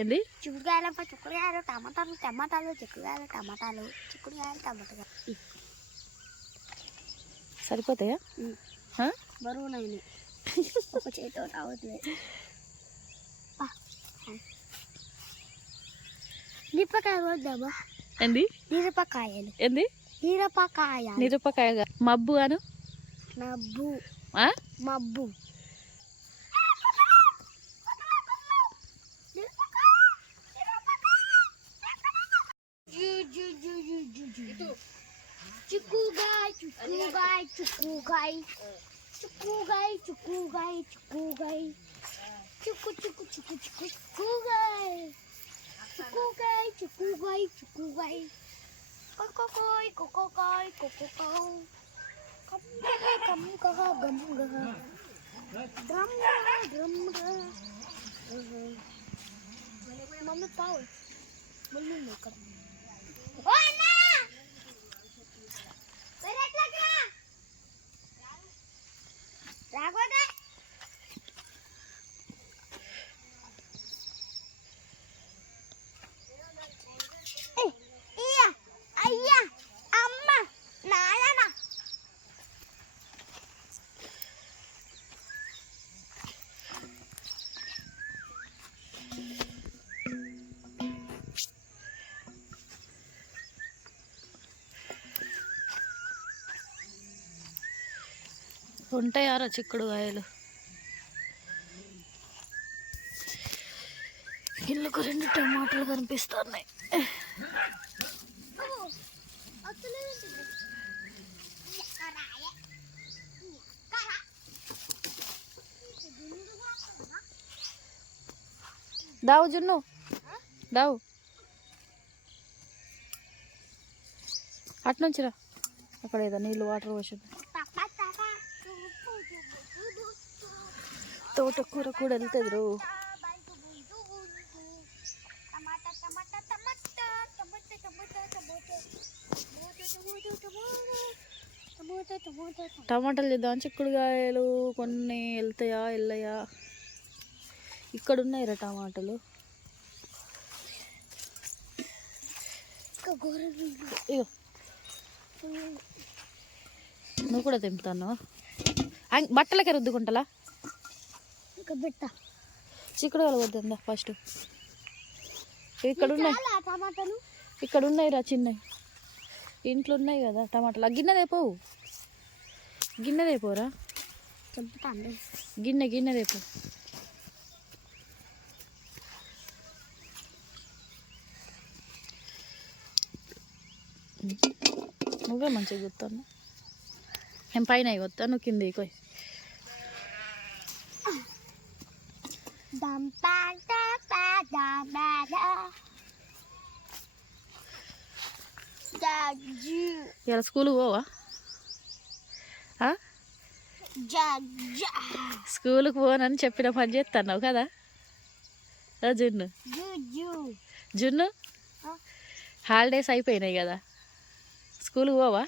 ఏంది చిక్కుడుకాయలు టమాటాలు చిక్కుడుకాయలు సరిపోతాయా? బరువునైనా ఒక చేతితో రావట్లేదు. మిరపకాయలు వద్దామా? ఏంది మిరపకాయలు? ఏంది మిరపకాయ మబ్బు అను మబ్బు మబ్బు చిక్కుగాయ చిక్కుగాయ చిక్కుగాయ చిక్కుగాయ చిక్కుగాయ చిక్కుగాయ చిక్కు చిక్కు చిక్కు చిక్కు చిక్కుగాయ చిక్కుగాయ చిక్కుగాయ చిక్కుగాయ కొక్కోయ్ కొక్కోయ్ కొక్కోయ్ కమ్ కహ గమ్ గహ డ్రమ్ డ్రమ్ మమ్మీ పావు మమ్మీ ఇక్కడ రాగోదా అయ్యా అమ్మ నాయన ఉంటాయారా చిక్కుడుకాయలు? ఇల్లుకు 2 టమాటాలు కనిపిస్తున్నాయి. దావు జున్ను దావు అట్నుంచిరా. అక్కడ ఏదో నీళ్ళు వాటర్ పోసింది. తోటకూర కూడా వెళ్తుంది. టమాటాలు చేద్దాం. చిక్కుడుకాయలు కొన్ని వెళ్తాయా వెళ్ళయా? ఇక్కడ ఉన్నాయిరా టమాటాలు. ఇగో నువ్వు కూడా తెంపుతాను. బట్టలకే రుద్దుకుంటలా చిక్కుడుకాయలు వద్దా ఫస్ట్. ఇక్కడ ఉన్నాయి, ఇక్కడ ఉన్నాయిరా చిన్నవి. ఇంట్లో ఉన్నాయి కదా టమాటాలు. గిన్నెదేపోవు, గిన్నెదేపోరా. గిన్నెదేపో. నువ్వే మంచిగా గుర్తాను. నేను పైన కొత్తా, నువ్వు కింద కొయ్. ఇలా స్కూల్కి పోవా? స్కూల్కి పోనని చెప్పిన పని చేస్తున్నావు కదా జున్ను. జున్ను హాలిడేస్ అయిపోయినాయి కదా, స్కూల్కి పోవా?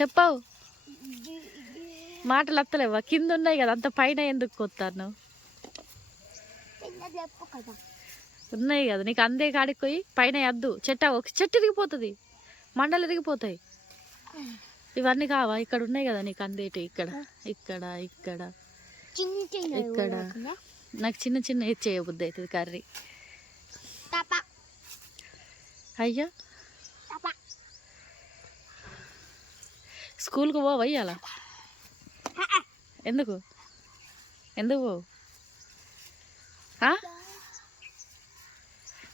చెప్పావు మాటలు వస్తలేవా? కింద ఉన్నాయి కదా, అంత పైన ఎందుకు కొత్తాను? ఉన్నాయి కదా నీకు, అందే కాడికి పోయి పైన వద్దు. చెట్టు ఇరిగిపోతుంది, మండలు ఇరిగిపోతాయి. ఇవన్నీ కావా? ఇక్కడ ఉన్నాయి కదా నీకు అందేటి. ఇక్కడ ఇక్కడ ఇక్కడ ఇక్కడ నాకు చిన్న చిన్న చేయబుద్ధి అవుతుంది కర్రీ. అయ్యా స్కూల్కి పోవా ఇయ్యాల? ఎందుకు పోవు?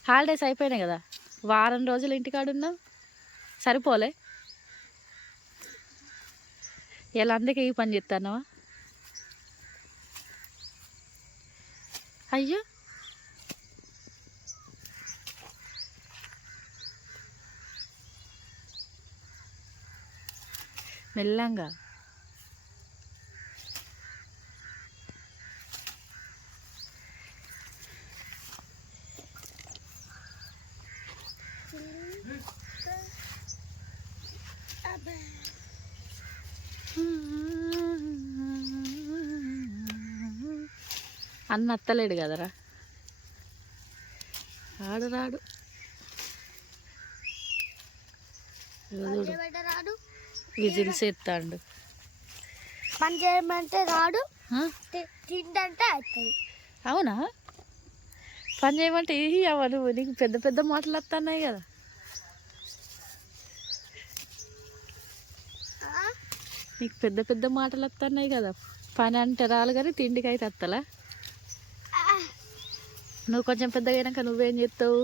హాలిడేస్ అయిపోయినాయి కదా, వారం రోజులు ఇంటికాడున్నావు, సరిపోలే? ఇలా అందుకే ఈ పని చేస్తున్నావా? అయ్యో మెల్లంగా. అన్న అత్తలేడు కదరా, రాడు రాడు. రాడు విజిల్స్ ఎత్తాడు. పని చేయమంటే రాడు, తింటే అవుతుంది. అవునా? పని చేయమంటే అవ్వ నువ్వు, నీకు పెద్ద పెద్ద మాటలు వస్తున్నాయి కదా. నీకు పెద్ద పెద్ద మాటలు వస్తున్నాయి కదా. పని అంటే రాలు కానీ తిండికి అయితే వస్తలా. నువ్వు కొంచెం పెద్దగా అయినాక నువ్వేం చేస్తావు?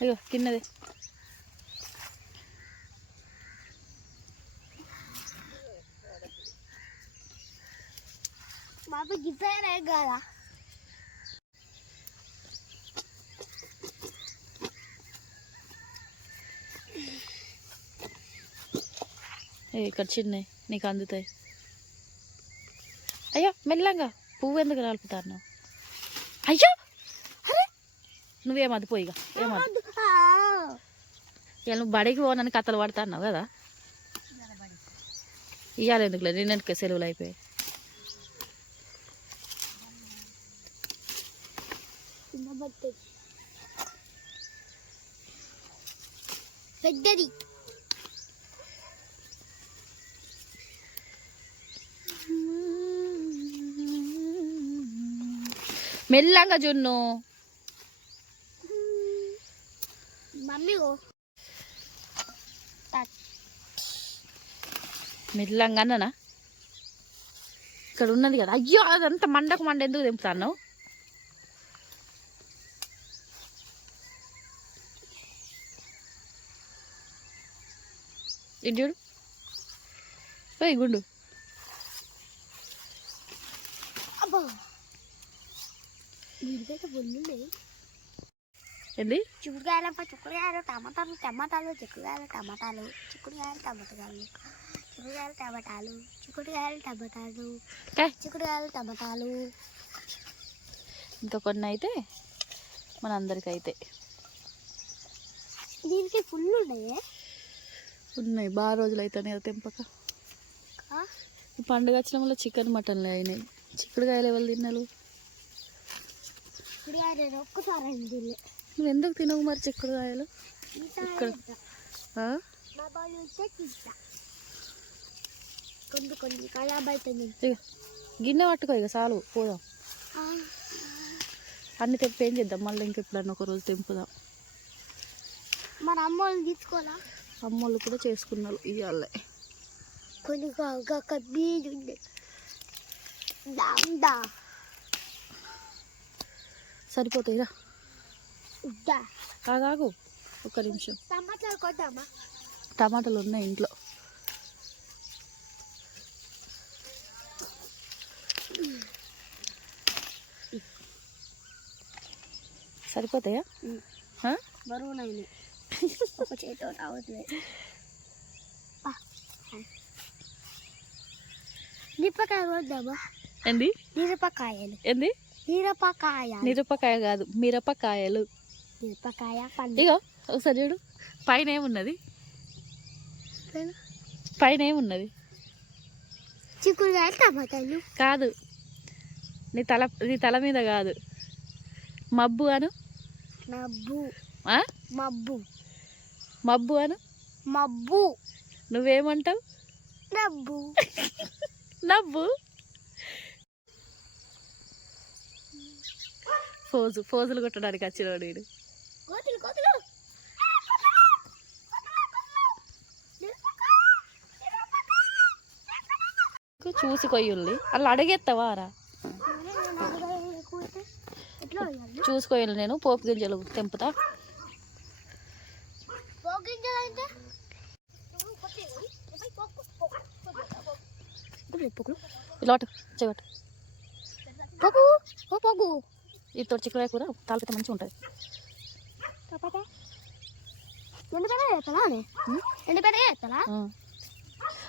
అయ్యో కిన్నది. బాబు గిఫ్ట్ కదా. ఇక్కడ చిన్నవి నీకు అందుతాయి. అయ్యో మెల్లంగా, పువ్వు ఎందుకు రాలుపుతాను? అయ్యో నువ్వేమది పోయిగా, ఏమద్దు. ఇక నువ్వు బడికి పోనని కథలు పడుతున్నావు కదా. ఇవ్వాలి ఎందుకులే, నిన్నటికే సెలవులు అయిపోయాయి. పెద్దది మెల్లంగా జున్ను. మమ్మీ మెల్లంగా అన్ననా, ఇక్కడ ఉన్నది కదా. అయ్యో అదంతా మండకు మండ ఎందుకు తెంపుతాను? ఇది చూడు, పోయి గుండు. అబ్బా దీనికైతే బొల్లున్నాయి. ఏంది? చిక్కుడుకాయలు టమాటాలు, టమాటాలు చిక్కుడుకాయలు, టమాటాలు చిక్కుడుకాయలు, టమాటాలు చిక్కుడుకాయలు, టమాటాలు చిక్కుడుకాయలు, టమాటాలు చిక్కుడుకాయలు, టమాటాలు. ఇంకా కొన్ని అయితే మన అందరికి అయితే దీనికి ఫుల్ ఉన్నాయి. ఉన్నాయి, బాగా రోజులు అవుతాయి కదా తెంపక. పండుగ వచ్చిన వల్ల చికెన్ మటన్లు అయినాయి. చిక్కుడుకాయలు ఎవరు తిన్నాను? చిక్కుడుకాయలు ఒక్కసారి తినలే. నువ్వు ఎందుకు తినవు మరి చిక్కుడుకాయలు? ఇక్కడ కొన్ని ఖరాబ్ అవుతుంది. గిన్నె పట్టుకో, ఇక చాలు పోదాం. అన్ని తెంపి ఏం చేద్దాం, మళ్ళీ ఇంకెప్పుడన్నా ఒక రోజు తెంపుదాం. మన అమ్మోళ్ళని తీసుకోవాలా? అమ్మోళ్ళు కూడా చేసుకున్నారు ఇవాళ. కొన్ని బీజు సరిపోతాయి రా. కాగాగు ఒక్క నిమిషం. టమాటాలు కొద్దామా? టమాటాలు ఉన్నాయి ఇంట్లో. సరిపోతాయా? బరువునైనా ఒక చేతితో రావట్లేదు. మిరపకాయలు కొద్దామా? ఏంది? మిరపకాయలు. ఏంది? మిరపకాయ. మిరపకాయ కాదు, మిరపకాయలు. మిరపకాయ. ఇగో ఒకసారి చూడు, పైన ఏమున్నది? పైన ఏమున్నది? చిక్కుడుకాయలు, టమాటాలు కాదు, నీ తల మీద కాదు. మబ్బు అను. మబ్బు. మబ్బు. మబ్బు అను. మబ్బు. నువ్వేమంటావు? నవ్వు. నవ్వు. ఫోజులు కొట్టడానికి వచ్చినాడు వీడు. చూసి కొయ్యుల్ని అలా అడిగేస్తావా రా? చూసుకోవాలి. నేను పోపు గింజలు తెంపుతా. ఇలాటు చెగట్టు ఈ తోడు చిక్కుడుకాయ కూర తాలిపితే మంచిగా ఉంటుంది.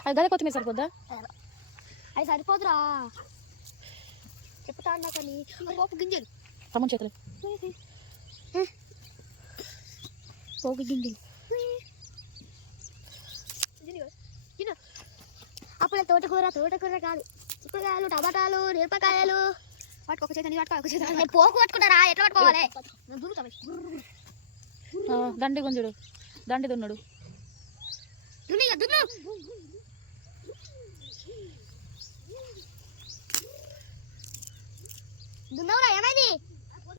అది గదే కొత్తిమీర సరిపోద్దా? అది సరిపోదురా చెప్తా అన్నా కానీ పోపు గింజలు తమ్ముని చేతులు పోగు గిండి అప్పుడు తోటకూర కాదు చిక్కుడుకాయలు టమాటాలు మిరపకాయలు పట్టుకోక చేత నీ పట్టుకో చేత పోకు పట్టుకుంటారా ఎట్లా పట్టుకోవాలి దండి గుంజుడు దండి దున్నుడు దున్నవురా ఏమైంది